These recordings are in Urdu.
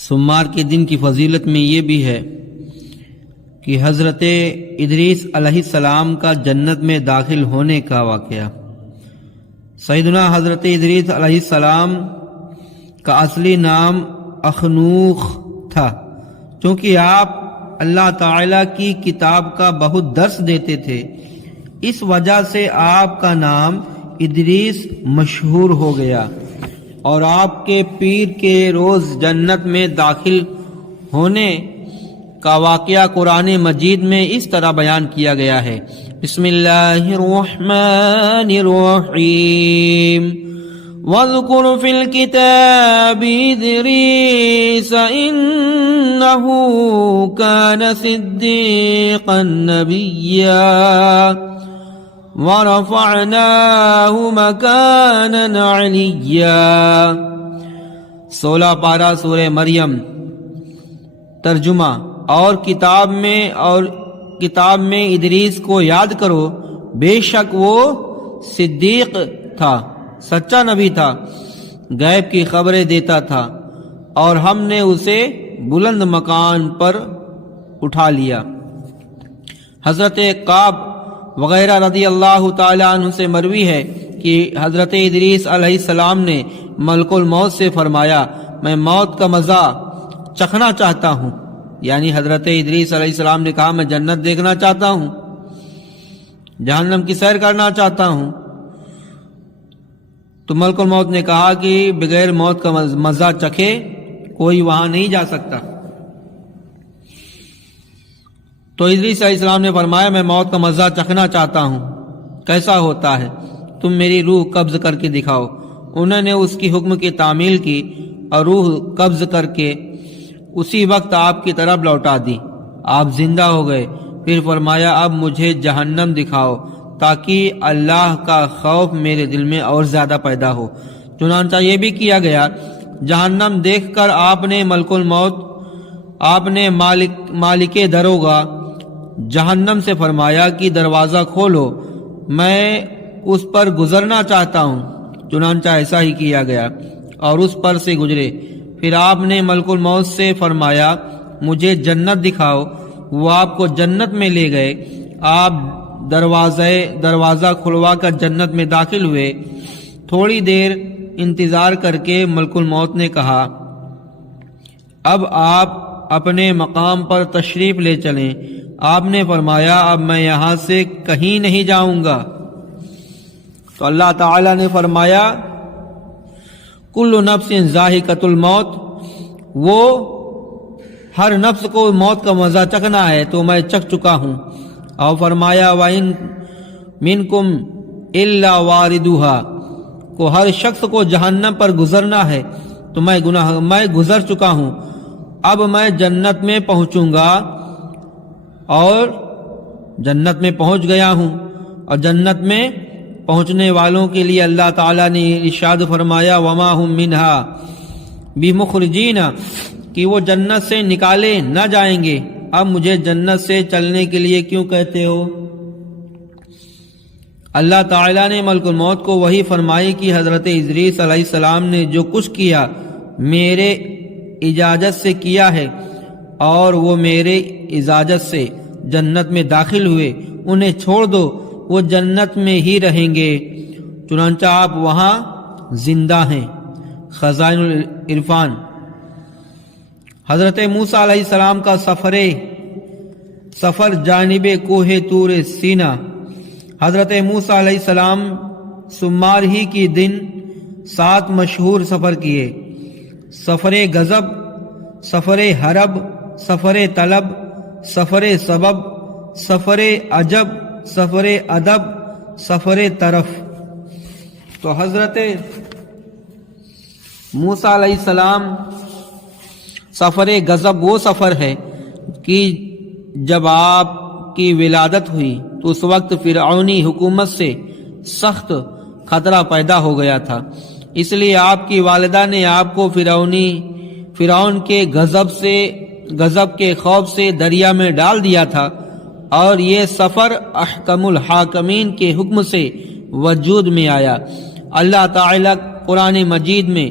سمار کے دن کی فضیلت میں یہ بھی ہے کہ حضرت ادریس علیہ السلام کا جنت میں داخل ہونے کا واقعہ۔ سیدنا حضرت ادریس علیہ السلام کا اصلی نام اخنوخ تھا، چونکہ آپ اللہ تعالیٰ کی کتاب کا بہت درس دیتے تھے، اس وجہ سے آپ کا نام ادریس مشہور ہو گیا، اور آپ کے پیر کے روز جنت میں داخل ہونے کا واقعہ قرآن مجید میں اس طرح بیان کیا گیا ہے۔ بسم اللہ الرحمن الرحیم وَاذْكُرْ فِي الْكِتَابِ إِدْرِيسَ إِنَّهُ كَانَ صِدِّيقًا نَبِيًّا وَرَفَعْنَاهُ مَكَانًا عَلِيًّا۔ 16 پارہ سورہ مریم۔ ترجمہ: اور کتاب میں ادریس کو یاد کرو، بے شک وہ صدیق تھا، سچا نبی تھا، غیب کی خبریں دیتا تھا، اور ہم نے اسے بلند مکان پر اٹھا لیا۔ حضرت قعب وغیرہ رضی اللہ تعالی عنہ سے مروی ہے کہ حضرت ادریس علیہ السلام نے ملک الموت سے فرمایا، میں موت کا مزہ چکھنا چاہتا ہوں، یعنی حضرت ادریس علیہ السلام نے کہا میں جنت دیکھنا چاہتا ہوں، جہنم کی سیر کرنا چاہتا ہوں۔ تو ملک الموت نے کہا کہ بغیر موت کا مزہ چکھے کوئی وہاں نہیں جا سکتا۔ تو ادریس علیہ السلام نے فرمایا میں موت کا مزہ چکھنا چاہتا ہوں، کیسا ہوتا ہے، تم میری روح قبض کر کے دکھاؤ۔ انہوں نے اس کی حکم کی تعمیل کی اور روح قبض کر کے اسی وقت آپ کی طرف لوٹا دی، آپ زندہ ہو گئے۔ پھر فرمایا اب مجھے جہنم دکھاؤ تاکہ اللہ کا خوف میرے دل میں اور زیادہ پیدا ہو۔ چنانچہ یہ بھی کیا گیا۔ جہنم دیکھ کر آپ نے ملک الموت، آپ نے مالک دروغہ جہنم سے فرمایا کہ دروازہ کھولو، میں اس پر گزرنا چاہتا ہوں۔ چنانچہ ایسا ہی کیا گیا اور اس پر سے گزرے۔ پھر آپ نے ملک الموت سے فرمایا مجھے جنت دکھاؤ، وہ آپ کو جنت میں لے گئے۔ آپ دروازہ کھلوا کر جنت میں داخل ہوئے۔ تھوڑی دیر انتظار کر کے ملک الموت نے کہا اب آپ اپنے مقام پر تشریف لے چلیں۔ آپ نے فرمایا اب میں یہاں سے کہیں نہیں جاؤں گا۔ تو اللہ تعالی نے فرمایا کل نفس ذائقۃ الموت، وہ ہر نفس کو موت کا مزہ چکھنا ہے تو میں چکھ چکا ہوں۔ اور فرمایا وَإِن مِّنكُمْ إِلَّا وَارِدُهَا، کو ہر شخص کو جہنم پر گزرنا ہے تو میں گزر چکا ہوں، اب میں جنت میں پہنچوں گا، اور جنت میں پہنچ گیا ہوں۔ اور جنت میں پہنچنے والوں کے لیے اللہ تعالیٰ نے ارشاد فرمایا وَمَا هُم مِّنْهَا بِمُخْرَجِينَ، کہ وہ جنت سے نکالے نہ جائیں گے۔ اب مجھے جنت سے چلنے کے لیے کیوں کہتے ہو؟ اللہ تعالیٰ نے ملک الموت کو وحی فرمائی کہ حضرت ادریس علیہ السلام نے جو کچھ کیا میرے اجازت سے کیا ہے، اور وہ میرے اجازت سے جنت میں داخل ہوئے، انہیں چھوڑ دو، وہ جنت میں ہی رہیں گے۔ چنانچہ آپ وہاں زندہ ہیں۔ خزائن العرفان۔ حضرت موسیٰ علیہ السلام کا سفر جانب کوہ طور سینا۔ حضرت موسیٰ علیہ السلام سمار ہی کی دن 7 مشہور سفر کیے: سفر غضب، سفر حرب، سفر طلب، سفر سبب، سفر عجب، سفر ادب، سفر طرف۔ تو حضرت موسیٰ علیہ السلام سفر غضب وہ سفر ہے کہ جب آپ کی ولادت ہوئی تو اس وقت فرعونی حکومت سے سخت خطرہ پیدا ہو گیا تھا، اس لیے آپ کی والدہ نے آپ کو فرعون کے غضب کے خوف سے دریا میں ڈال دیا تھا، اور یہ سفر احکم الحاکمین کے حکم سے وجود میں آیا۔ اللہ تعالی قرآن مجید میں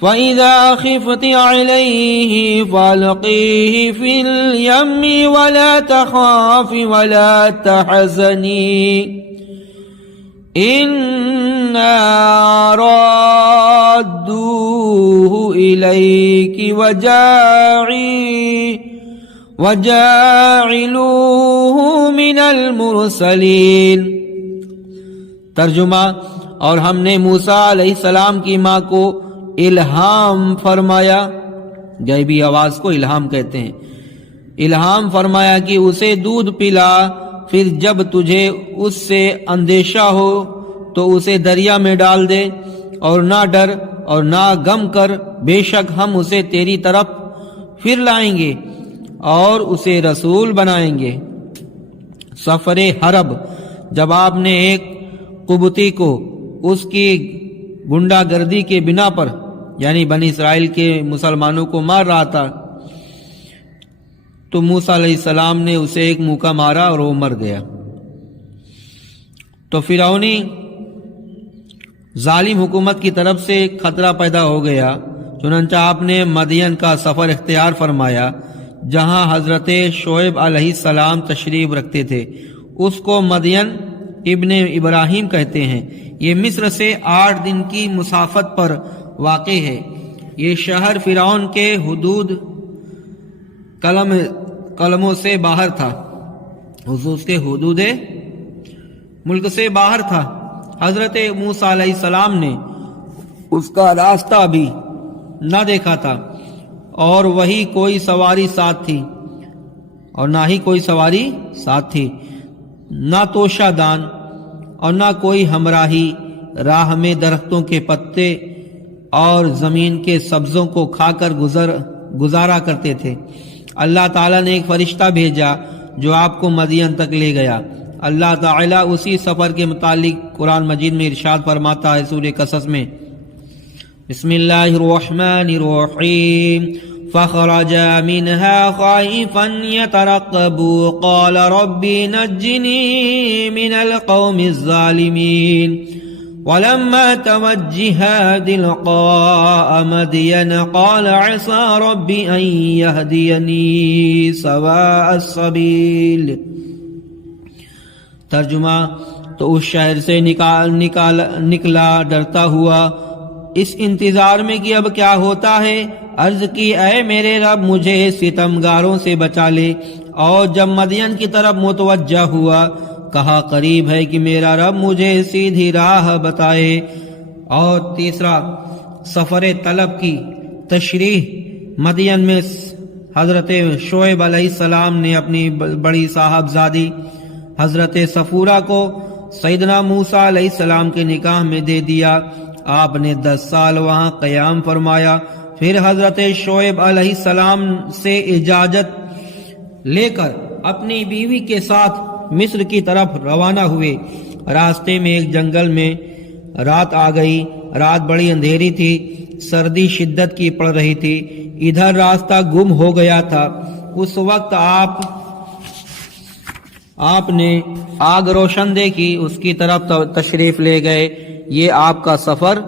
فَإِذَا خِفْتِ عَلَيْهِ فَأَلْقِيهِ فِي الْيَمِّ وَلَا تَخَافِي وَلَا تَحْزَنِي إِنَّا رَادُّوهُ إِلَيْكِ وَجَاعِلُوهُ مِنَ الْمُرْسَلِينَ۔ ترجمہ، اور ہم نے موسیٰ علیہ السلام کی ماں کو الہام فرمایا، غیبی آواز کو الہام کہتے ہیں، الہام فرمایا کہ اسے دودھ پلا، پھر جب تجھے اس سے اندیشہ ہو تو اسے دریا میں ڈال دے، اور نہ ڈر اور نہ غم کر، بے شک ہم اسے تیری طرف پھر لائیں گے اور اسے رسول بنائیں گے۔ سفر حرب، جب آپ نے ایک قبطی کو اس کی گنڈا گردی کے بنا پر، یعنی بنی اسرائیل کے مسلمانوں کو مار رہا تھا، تو موسیٰ علیہ السلام نے اسے ایک موقع مارا اور وہ مر گیا۔ تو فرعونی ظالم حکومت کی طرف سے خطرہ پیدا ہو گیا، چنانچہ آپ نے مدین کا سفر اختیار فرمایا، جہاں حضرت شعیب علیہ السلام تشریف رکھتے تھے۔ اس کو مدین ابن ابراہیم کہتے ہیں۔ یہ مصر سے 8 دن کی مسافت پر واقع ہے۔ یہ شہر فرعون کے حدود قلموں سے باہر تھا، اس کے حدود ملک سے باہر تھا۔ حضرت موسیٰ علیہ السلام نے اس کا راستہ بھی نہ دیکھا تھا، اور وہی کوئی سواری ساتھ تھی، اور نہ ہی کوئی سواری ساتھ تھی، نہ توشہ دان اور نہ کوئی ہمراہی۔ راہ میں درختوں کے پتے اور زمین کے سبزوں کو کھا کر گزارا کرتے تھے۔ اللہ تعالیٰ نے ایک فرشتہ بھیجا جو آپ کو مدین تک لے گیا۔ اللہ تعالیٰ اسی سفر کے متعلق قرآن مجید میں ارشاد فرماتا ہے سورہ قصص میں، بسم اللہ الرحمن الرحیم فخرج منها خائفا يترقب قال رب نجني من القوم الظالمين ولما توجه تلقاء مدين قال عسى رب أن يهديني سواء السبيل۔ ترجمہ، تو اس شہر سے نکلا ڈرتا ہوا، اس انتظار میں کہ اب کیا ہوتا ہے۔ عرض کی، اے میرے رب مجھے ستمگاروں سے بچا لے۔ اور جب مدین کی طرف متوجہ ہوا، کہا قریب ہے کہ میرا رب مجھے سیدھی راہ بتائے۔ اور تیسرا، سفر طلب کی تشریح۔ مدین میں حضرت شعیب علیہ السلام نے اپنی بڑی صاحبزادی حضرت صفورہ کو سیدنا موسیٰ علیہ السلام کے نکاح میں دے دیا۔ آپ نے 10 سال وہاں قیام فرمایا، پھر حضرت شعیب علیہ السلام سے اجازت لے کر اپنی بیوی کے ساتھ مصر کی طرف روانہ ہوئے۔ راستے میں ایک جنگل میں رات آ گئی۔ رات بڑی اندھیری تھی، سردی شدت کی پڑ رہی تھی، ادھر راستہ گم ہو گیا تھا۔ اس وقت آپ نے آگ روشن دیکھی، اس کی طرف تشریف لے گئے۔ یہ آپ کا سفر